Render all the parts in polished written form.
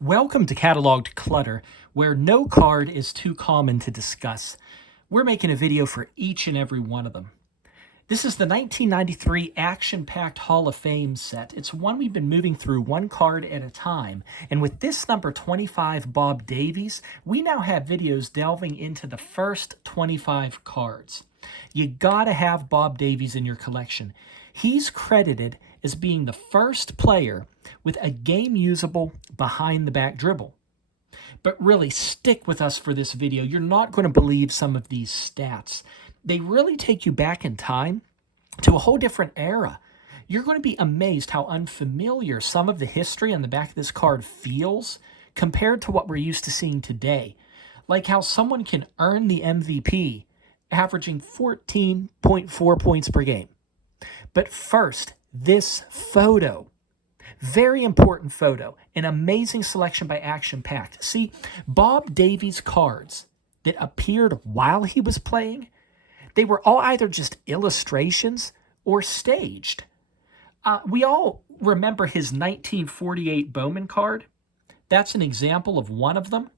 Welcome to Cataloged Clutter, where no card is too common to discuss. We're making a video for each and every one of them. This is the 1993 action-packed Hall of Fame set. It's one we've been moving through one card at a time. And with this number 25, Bob Davies, we now have videos delving into the first 25 cards. You gotta have Bob Davies in your collection. He's credited as being the first player with a game-usable behind-the-back dribble. But really, stick with us for this video. You're not going to believe some of these stats. They really take you back in time to a whole different era. You're going to be amazed how unfamiliar some of the history on the back of this card feels compared to what we're used to seeing today. Like how someone can earn the MVP averaging 14.4 points per game. But first, this photo. Very important photo. An amazing selection by Action Packed. See, Bob Davies cards that appeared while he was playing, they were all either just illustrations or staged. We all remember his 1948 Bowman card. That's an example of one of them.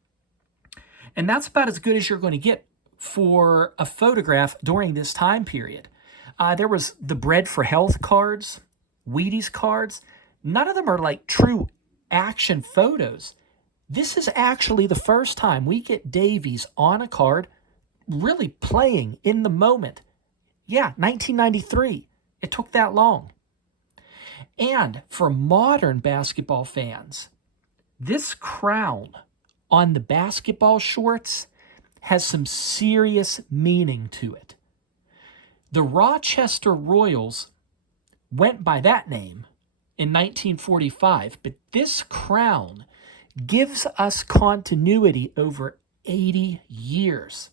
And that's about as good as you're going to get for a photograph during this time period. There was the Bread for Health cards, Wheaties cards. None of them are like true action photos. This is actually the first time we get Davies on a card really playing in the moment. Yeah, 1993. It took that long. And for modern basketball fans, this crown on the basketball shorts has some serious meaning to it. The Rochester Royals went by that name in 1945, but this crown gives us continuity over 80 years.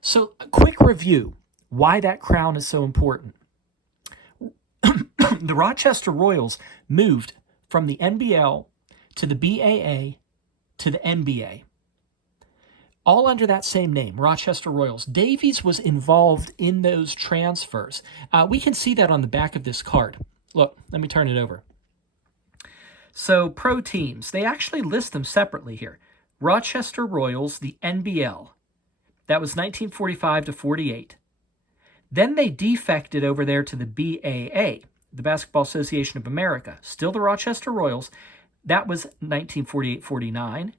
So a quick review, why that crown is so important. The Rochester Royals moved from the NBL to the BAA to the NBA, all under that same name, Rochester Royals. Davies was involved in those transfers. We can see that on the back of this card. Look, let me turn it over. So pro teams, they actually list them separately here. Rochester Royals, the NBL. That was 1945 to 48. Then they defected over there to the BAA, the Basketball Association of America. Still the Rochester Royals. That was 1948-49.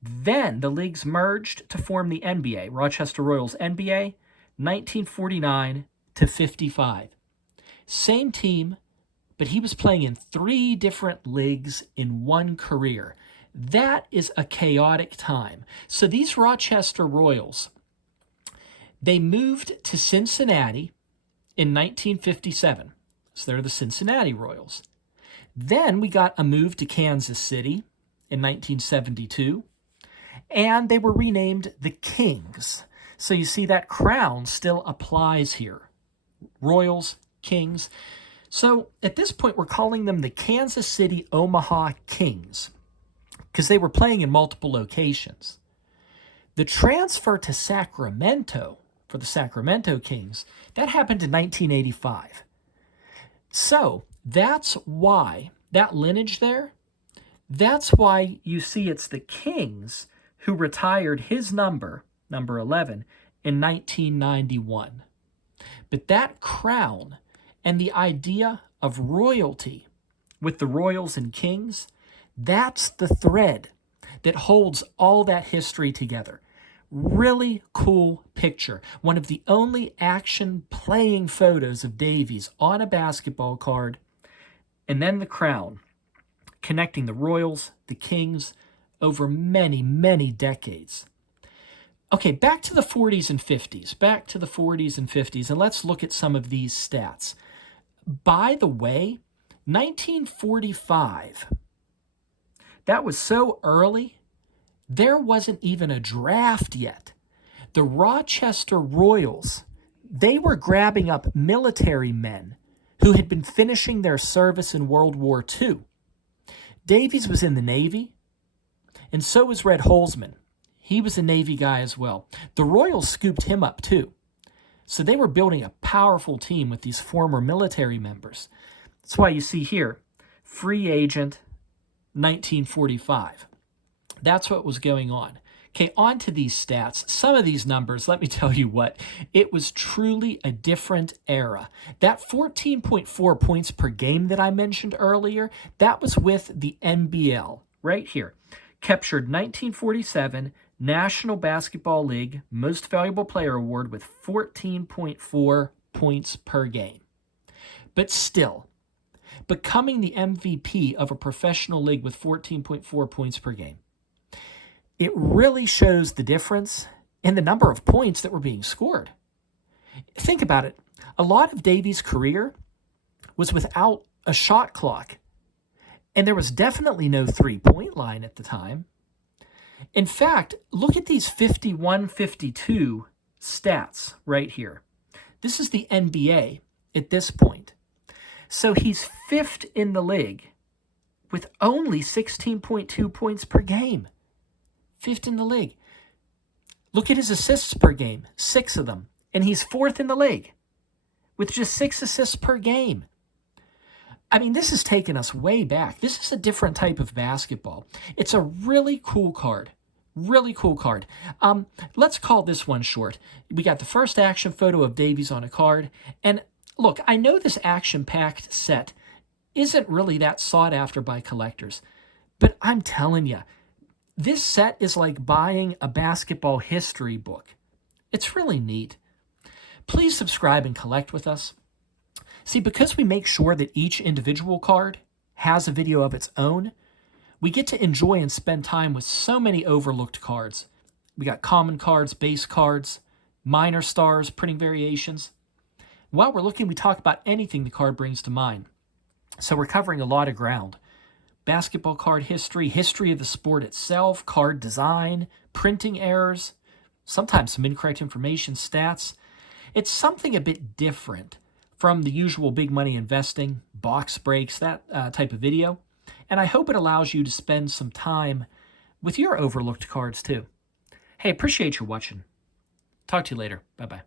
Then the leagues merged to form the NBA, Rochester Royals NBA, 1949 to 55. Same team, but he was playing in 3 different leagues in one career. That is a chaotic time. So these Rochester Royals, they moved to Cincinnati in 1957. So they're the Cincinnati Royals. Then we got a move to Kansas City in 1972. And they were renamed the Kings. So you see that crown still applies here. Royals, Kings. So at this point, we're calling them the Kansas City Omaha Kings because they were playing in multiple locations. The transfer to Sacramento for the Sacramento Kings, that happened in 1985. So that's why, that lineage there, that's why you see it's the Kings who retired his number 11, in 1991. But that crown and the idea of royalty with the Royals and Kings, that's the thread that holds all that history together. Really cool picture. One of the only action-playing photos of Davies on a basketball card. And then the crown, connecting the Royals, the Kings, over many, many decades. Okay, back to the 40s and 50s. Back to the 40s and 50s, and let's look at some of these stats. By the way, 1945, that was so early, there wasn't even a draft yet. The Rochester Royals, they were grabbing up military men who had been finishing their service in World War II. Davies was in the Navy, and so was Red Holzman. He was a Navy guy as well. The Royals scooped him up too. So they were building a powerful team with these former military members. That's why you see here, free agent 1945. That's what was going on. Okay, on to these stats. Some of these numbers, let me tell you what, it was truly a different era. That 14.4 points per game that I mentioned earlier, that was with the NBL, right here. Captured 1947 National Basketball League Most Valuable Player Award with 14.4 points per game. But still, becoming the MVP of a professional league with 14.4 points per game, it really shows the difference in the number of points that were being scored. Think about it. A lot of Davies' career was without a shot clock, and there was definitely no three-point line at the time. In fact, look at these 51-52 stats right here. This is the NBA at this point. So he's fifth in the league with only 16.2 points per game. Fifth in the league. Look at his assists per game, 6 of them. And he's fourth in the league with just 6 assists per game. I mean, this has taken us way back. This is a different type of basketball. It's a really cool card. Really cool card. Let's call this one short. We got the first action photo of Davies on a card. And look, I know this action-packed set isn't really that sought after by collectors. But I'm telling you, this set is like buying a basketball history book. It's really neat. Please subscribe and collect with us. See, because we make sure that each individual card has a video of its own, we get to enjoy and spend time with so many overlooked cards. We got common cards, base cards, minor stars, printing variations. While we're looking, we talk about anything the card brings to mind. So we're covering a lot of ground. Basketball card history, history of the sport itself, card design, printing errors, sometimes some incorrect information, stats. It's something a bit different from the usual big money investing, box breaks, that type of video. And I hope it allows you to spend some time with your overlooked cards too. Hey, appreciate you watching. Talk to you later. Bye-bye.